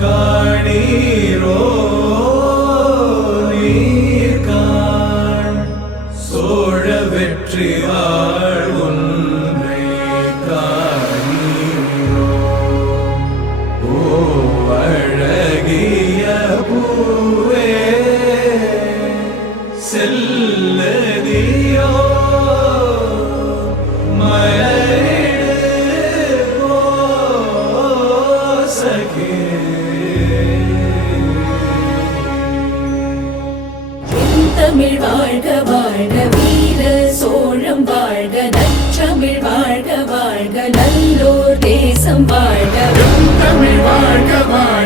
காணீரோ நீர்காண் சோழ வெற்றி ஆள் ஒன்றை காணீரோ ஓ அழகிய பூவே செல்லதியோ தமிழ் வாழ்க வாழ்க வீர சோழம் வாழ்க நற்றமிழ் வாழ்க வாழ்க நல்லோர் தேசம் வாழ்க தமிழ் வாழ்க வாழ்க